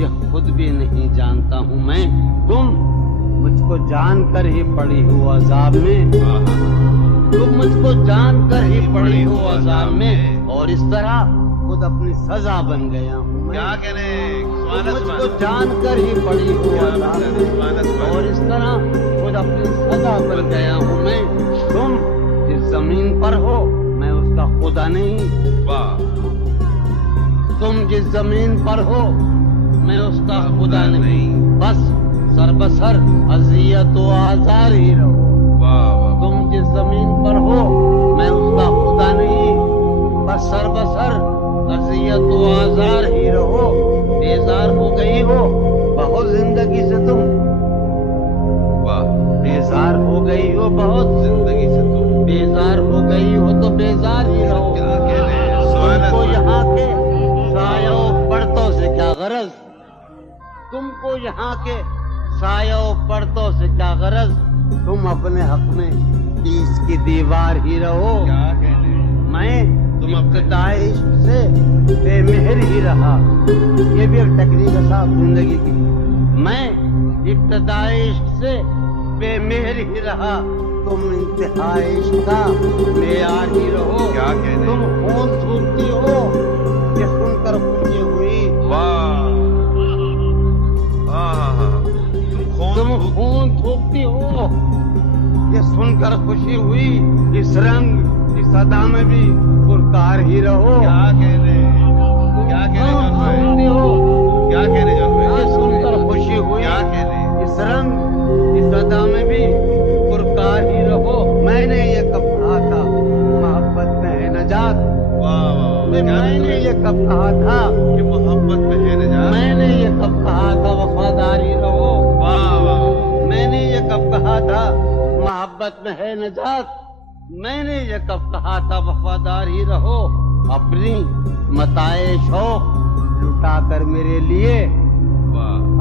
یہ خود بھی نہیں جانتا ہوں میں. تم مجھ کو جان کر ہی پڑی ہو عذاب میں. تم مجھ کو جان کر ہی پڑی ہو عذاب میں اور اس طرح خود اپنی سزا بن گیا ہوں. کیا کہنے مجھ کو جان کر ہی پڑی ہو عذاب میں اور اس طرح خود اپنی سزا بن گیا ہوں میں. تم جس زمین پر ہو میں اس کا خدا نہیں. تم جس زمین پر ہو میں اس کا خدا نہیں. بس سر بسر اذیت و آزار ہی رہو. تم جس زمین پر ہو میں اس کا خدا نہیں. بس سر بسر اذیت و آزار ہی رہو. بیزار ہو گئی ہو بہت زندگی سے تم. بیزار ہو گئی ہو بہت زندگی سے تم. بیزار ہو گئی ہو تو بیزار ہی رہو. تم کو یہاں کے سایہ و پرتوں سے کیا غرض. تم کو یہاں کے سایہ و پرتوں سے کیا غرض. تم اپنے حق میں 30 کی دیوار ہی رہو. میں ابتدائی عشق سے بے مہر ہی رہا. یہ بھی ایک ٹیکنیک ہے صاحب زندگی کی. میں ابتدائی عشق سے بے مہر ہی رہا. تم انتہائی عشق کا معیار ہی رہو. تم خون تھوکتی ہو یہ سن کر خوشی ہوئی. تم خون تھوکتی ہو یہ سن کر خوشی ہوئی. اس رنگ اس ادا میں بھی پرکار ہی رہو. یہ سن کر خوشی ہوئی. اس رنگ اس ادا میں بھی پرکار ہی رہو. میں نے یہ کب کہا تھا محبت میں ہے نجات. میں نے یہ کب کہا تھا کہ محبت میں ہے نجات. میں نے یہ کب کہا تھا وفاداری رہو. میں نے یہ کب کہا تھا محبت میں ہے نجات. میں نے یہ کب کہا تھا وفادار ہی رہو. اپنی متاع شوق لٹا کر میرے لیے.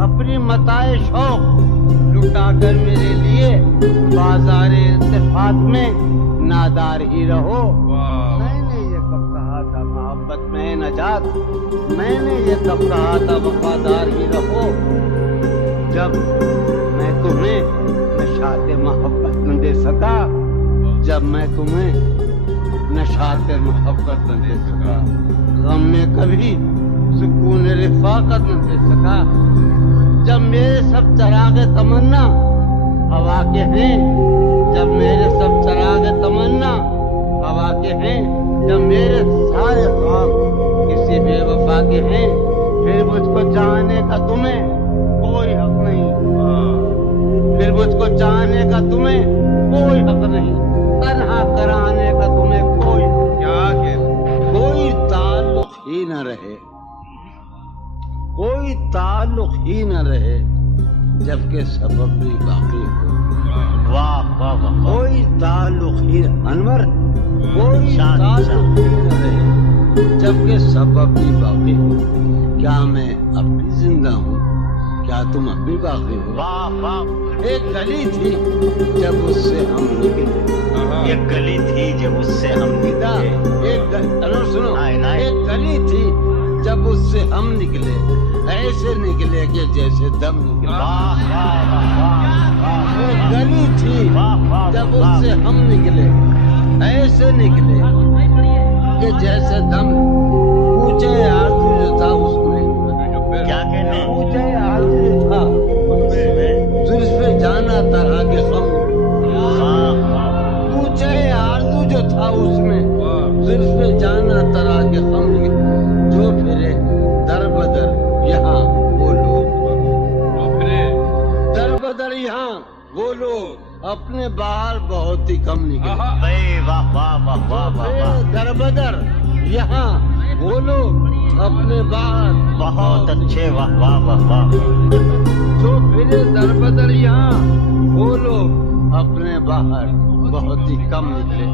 اپنی متاع شوق لٹا کر میرے لیے بازار التفات میں نادار ہی رہو. میں نے یہ کب کہا تھا محبت میں ہے نجات. میں نے یہ کب کہا تھا وفادار ہی رہو. جب میں تمہیں نشاط محبت نہ دے سکا. جب میں تمہیں نشاط محبت نہ دے سکا. غم میں کبھی سکون رفاقت نہ دے سکا. جب میرے سب چراغ تمنا ہوا کے ہیں. جب میرے سب چراغ تمنا ہوا کے ہیں. جب میرے سارے خواب کسی بے وفا کے ہیں. پھر مجھ کو جانے کا تمہیں کوئی حق نہیں. پھر مجھ کو جانے کا تمہیں کوئی حق نہیں. تنہا کرانے کا تمہیں کوئی تعلق ہی نہ رہے. کوئی تعلق ہی نہ رہے جبکہ سبب بھی باقی ہو. واہ واہ واہ. کوئی تعلق ہی انور کوئی تعلق ہی نہ رہے جبکہ سبب بھی باقی ہو. کیا میں اب بھی زندہ ہوں؟ کیا تم اب بھی باقی ہو؟ واہ واہ. ایک گلی تھی جب اس سے ہم نکلے. ایک گلی تھی جب اس سے ہم نکلے. ایک گلی تھی جب اس سے ہم نکلے. ایسے نکلے کہ جیسے دم نکلے. ایک گلی تھی جب اس سے ہم نکلے. ایسے نکلے کہ جیسے دم. پوچھے آرزو جو تھا اس میں. کیا کہنے؟ پوچھے آرزو جو تھا زلف جانا طرح کے غم. پوچھے آرزو جو تھا اس میں زلف جانا طرح کے غم. جو پھرے در بدر یہاں وہ لوگ. در بدر یہاں وہ لوگ اپنے بال بہت ہی کم نکلے. در بدر یہاں وہ لوگ اپنے بال بہت اچھے. واہ واہ واہ واہ. جو پھرے در بدر یہاں وہ لوگ اپنے باہر بہت ہی کم نکلے.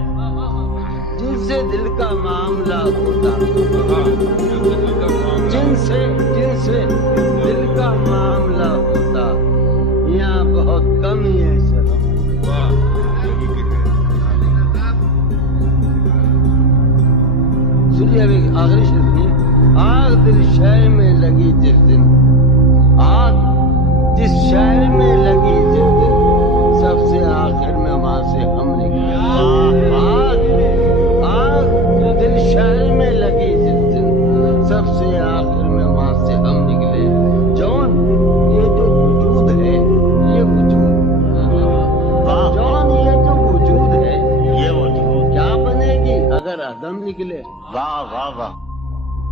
جن سے دل کا معاملہ ہوتا. جن سے دل کا معاملہ ہوتا یہاں بہت کم ہی ہے. سنیے ابھی آخری شعر. آگ دل شے میں لگی جس دن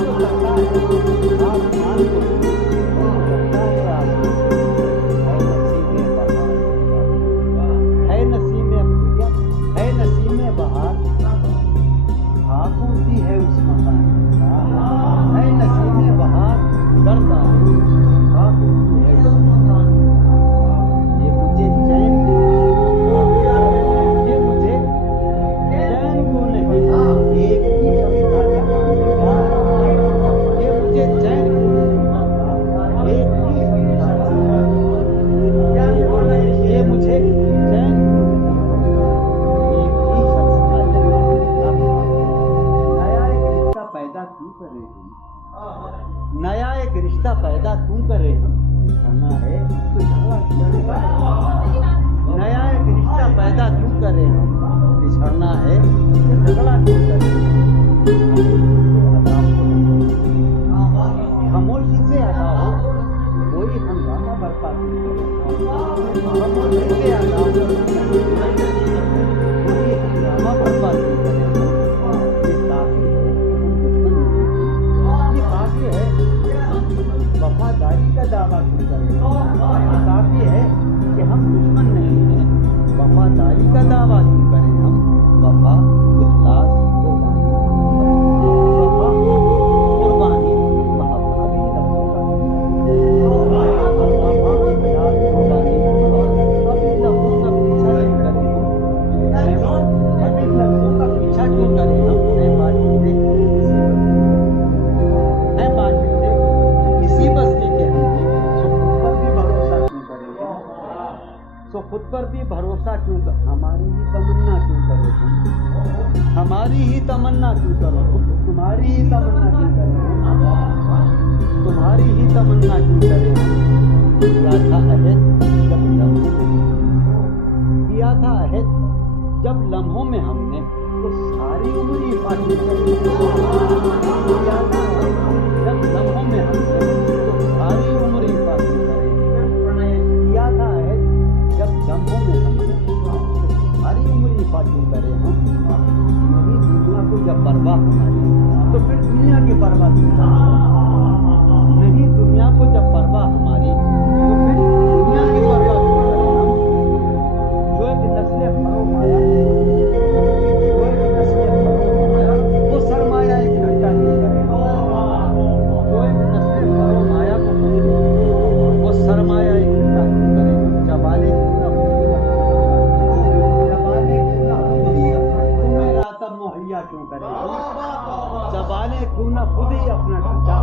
تو کرتا ہے آسمان کو کرتا ہے آسمان ہے نسیم بہار ہے نسیم بہار خاک ہوتی ہے اس مکان ہے نسیم بہار کرتا ہے خاک ہوتی ہے اس مکان یہ مجھے چین کو نہیں ایک ہی سمجھا یہ مجھے چین ایک ہی یہ مجھے چین ایک ہی نیا ایک رشتہ پیدا کیوں کرے ہم کرنا ہے تو نیا ایک رشتہ پیدا کیوں کرے ہم بچھڑنا ہے تو جھگڑا کیوں کرے خاموشی سے ادا ہو کوئی ہنگامہ برپا کیوں کرے خاموشی سے ادا ہو کوئی ہنگامہ برپا کیوں کرے وفاداری کا دعویٰ کیوں کریں کافی ہے کہ ہم دشمن نہیں ہیں وفاداری کا دعویٰ کیوں کریں ہم وفا اخلاص قربانی پیچھا کیوں کریں ہم خود پر بھی بھروسہ کیوں کر ہماری ہی تمنا کیوں کرو تم ہماری ہی تمنا کیوں کرو تمہاری ہی تمنا کیوں کرے تمہاری ہی تمنا کیوں کرے کیا تھا عہد جب لمحوں میں کیا تھا عہد جب لمحوں میں ہم نے تو ساری عمر ہی پاکی کرے کیا تھا عہد جب لمحوں میں ہم نے تو ساری عمر ہی پاکی کرے کیا تھا عہد جب لمحوں میں ہم نے ساری عمر حفاظت کرے ہم نہیں دنیا کو جب پرواہ ہماری تو پھر دنیا کی پرواہ نہیں دنیا کو جب پرواہ ہماری تو پھر دنیا کی پرواہ کرے ہم جو ایک نسل فروغ آیا جو ایک نسل فروغ آیا وہ سرمایہ اکٹھا نہیں کرے جو ایک نسل فروغ آیا وہ سرمایہ اکٹھا نہیں کرے جبالے مہیا کیوں کرے جبالے کیوں نہ خود ہی اپنا ڈھانچہ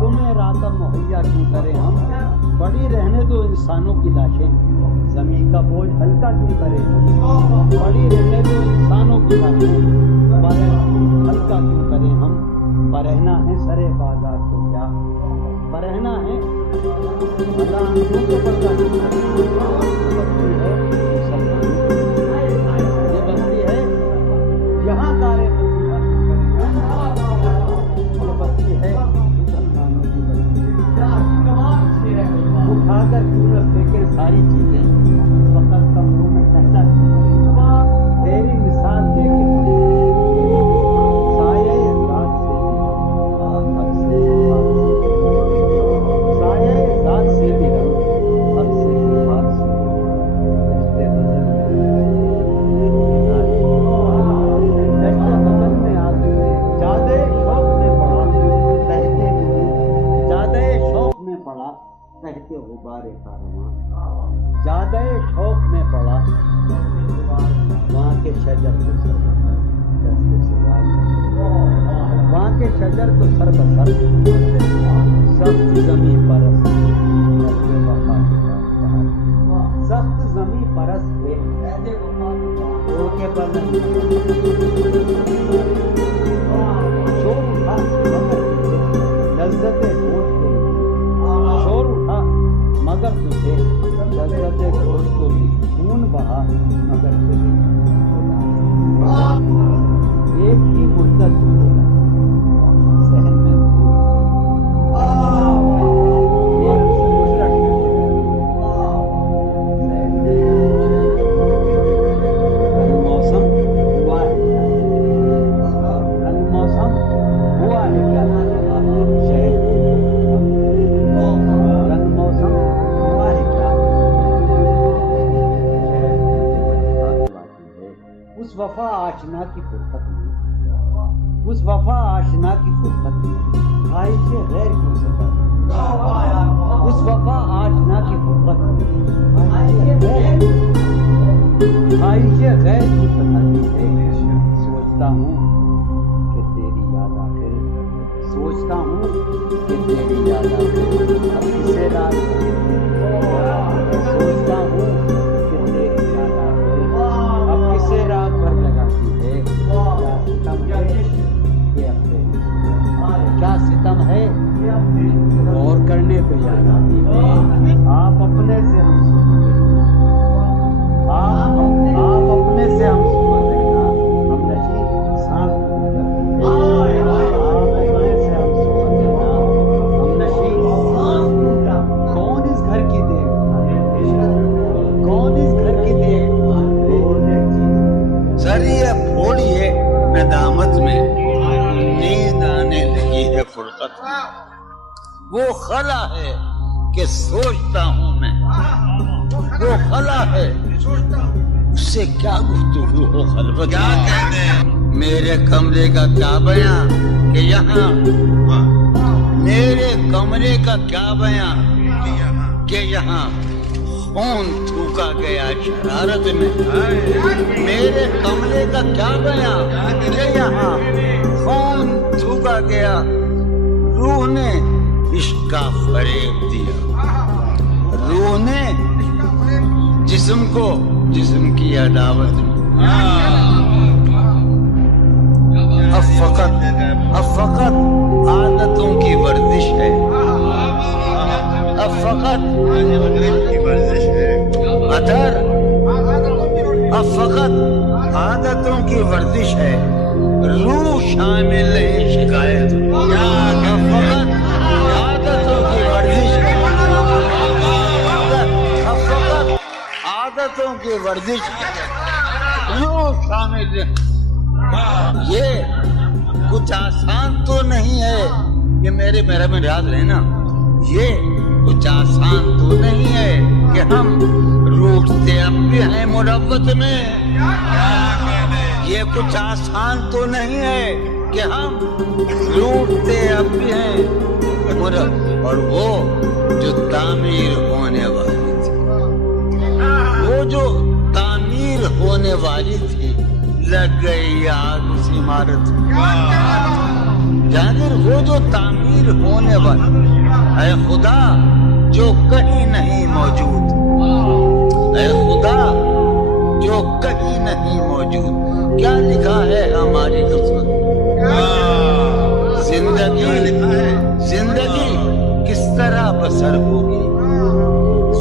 تمہیں راتب مہیا کیوں کرے ہم بڑی رہنے دو انسانوں کی لاشیں زمین کا بوجھ ہلکا کیوں کرے بڑی رہنے دو انسانوں کی لاشیں ہلکا کیوں کرے ہم برہنا ہے سرے بازار کو کیا برہنا ہے اللہ کیوں تو پردہ کیوں کرے یہ بستی ہے یہاں تارے بستی ہے مسلمانوں کی بستی اٹھا کر کیوں نہ پھینکے ساری چیزیں وقت کمروں میں پہلا تیری مثال دے کے سایہ ذات سے سایہ ذات سے بھی حق سے بھی بات سے کہتے غبار کارواں زیادہ شوق میں پڑا وہاں کے شجر کو سر بسر وہاں کے شجر کو سر بسر سخت زمیں پرست سخت زمیں پرست تھے روکے پر شور اٹھا لذت گوشت شور اٹھا مگر تجھے لذت گوشت کو بھی خون بہا مگر تجھے ایک ہی مدت بولا ذہن میں موسم ہوا ہے آشنا کی فرقت میں، اس وفا آشنا کی فرقت میں خواہش غیر کو سفر، اس وفا آشنا کی فرقت میں خواہش غیر کو سفر ہے۔ سوچتا ہوں کہ تیری یاد آخر، سوچتا ہوں کہ تیری یاد آخر اب کسے رات، سوچتا ہوں کہ تیری یاد آخر اب کسے رات پر لگاتی ہے۔ کیا ستم ہے غور کرنے پہ یاد آتی ہے۔ آپ اپنے سے ہم آپ اپنے سے ہم سنا دینا، ہم نشید سانس آپ اپنے سے ہم سنا دینا، ہم نشید کون اس گھر کی دیکھ، کون اس گھر کی دیکھ ذریعہ پھوڑیے ندامت میں، نیند آنے لگی ہے فرقت میں، وہ خلا ہے کہ سوچتا ہوں میں، وہ خلا ہے اس سے کیا گفتگو ہو خلوت، کیا کہنے میرے کمرے کا کیا بیان کہ یہاں، میرے کمرے کا کیا بیان کہ یہاں خون تھوکا گیا شرارت میں، میرے کمرے کا کیا بیان کہ یہاں خون تھوکا گیا، روح نے عشق کا فریب دیا، روح نے جسم کو جسم کی عداوت میں، اب فقط عادتوں کی ورزش ہے، اب فقط ادھر، اب فقط عادتوں کی ورزش ہے، روح شامل نہیں شکایت، اب فقط عادتوں کی ورزش ہے، اب فقط عادتوں کی ورزش ہے، روح شامل نہیں۔ یہ کچھ آسان تو نہیں ہے کہ میرے میں یاد رہنا، یہ کچھ آسان تو نہیں ہے کہ ہم روٹتے اب بھی ہیں مروت میں، یہ کچھ آسان تو نہیں ہے کہ ہم روٹتے اب بھی ہیں مروت، اور وہ جو تعمیر ہونے والی تھی، وہ جو تعمیر ہونے والی تھی، لگ گئی آگ اس عمارت، جانر وہ جو تعمیر ہونے والی، اے خدا جو کہیں نہیں موجود، اے خدا جو کہیں نہیں موجود، کیا لکھا ہے ہماری قسمت، زندگی کس طرح بسر ہوگی،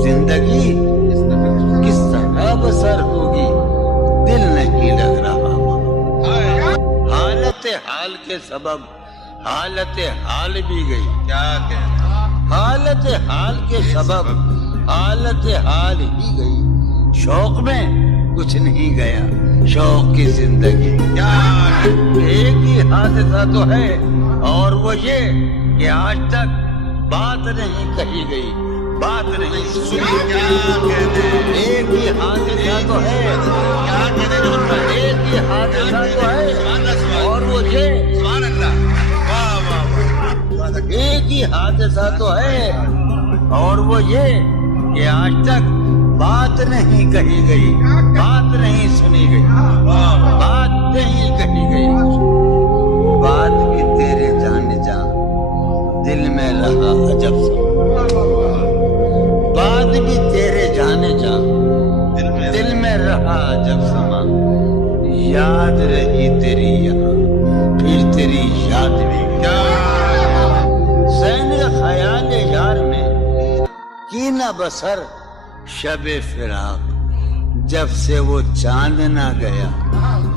زندگی کس طرح بسر ہوگی، دل نہیں لگ رہا، حالت حال کے سبب حالت حال بھی گئی، کیا کہنا، حالت حال کے سبب حالت حال ہی گئی، شوق میں کچھ نہیں گیا، شوق کی زندگی، ایک ہی حادثہ تو ہے اور وہ یہ کہ آج تک بات نہیں کہی گئی، بات نہیں سنی گئی، ایک ہی حادثہ تو ہے، ایک ہی حادثہ تو ہے اور وہ یہ، ایک ہی حادثہ تو ہے اور وہ یہ کہ آج تک بات نہیں کہی گئی، بات نہیں سنی گئی، بات نہیں کہی گئی، بات بھی تیرے جانے جا دل میں رہا عجب سا، بات بھی تیرے جانے جا دل میں رہا عجب سما، یاد رہی تیری یہاں پھر تیری یاد بھی کیا، ذہن خیال یار میں کی نہ بسر شب فراق، جب سے وہ چاند نہ گیا،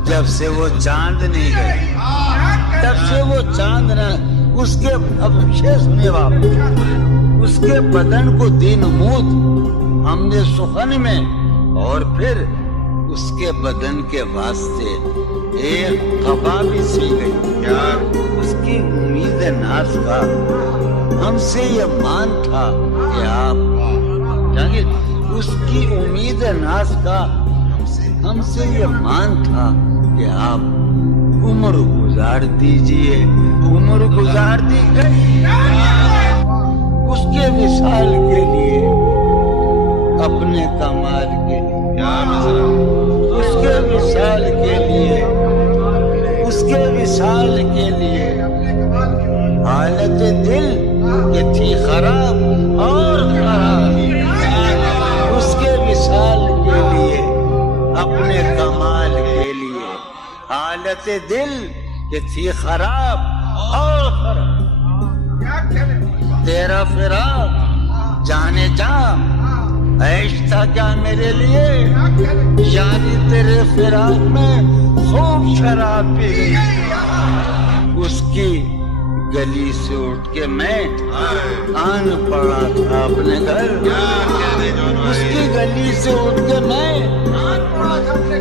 جب سے وہ چاند نہیں گیا، جب سے وہ چاند نہ، اس کے اب شے سنے واپس، اس کے بدن کو دین موت ہم نے سخن میں، اور پھر اس کے بدن کے واسطے ایک قبا بھی سی گئی، کیا اس کی امید ناز کا ہم سے یہ مان تھا کہ آپ اس کی امید ناز کا ہم سے یہ مان تھا کہ آپ عمر گزار دیجئے. عمر گزار دی گئی اس کے وصال کے لیے، اپنے کمال کے لیے، کیا مسئلہ؟ اس کے وصال کے لیے، اس کے وصال کے لیے. حالت دل کہ تھی خراب اور خراب، اس کے وصال کے لیے، اپنے کمال کے لیے. حالت دل کہ تھی خراب اور خراب. تیرا فراق جانے جا عیش تھا کیا میرے لیے، یعنی تیرے فراق میں خوب شراب پی گئی. اس کی گلی سے اٹھ کے میں آن پڑا تھا اپنے گھر. اس کی گلی سے اٹھ کے میں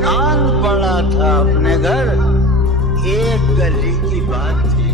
آن پڑا تھا اپنے گھر. ایک گلی کی بات تھی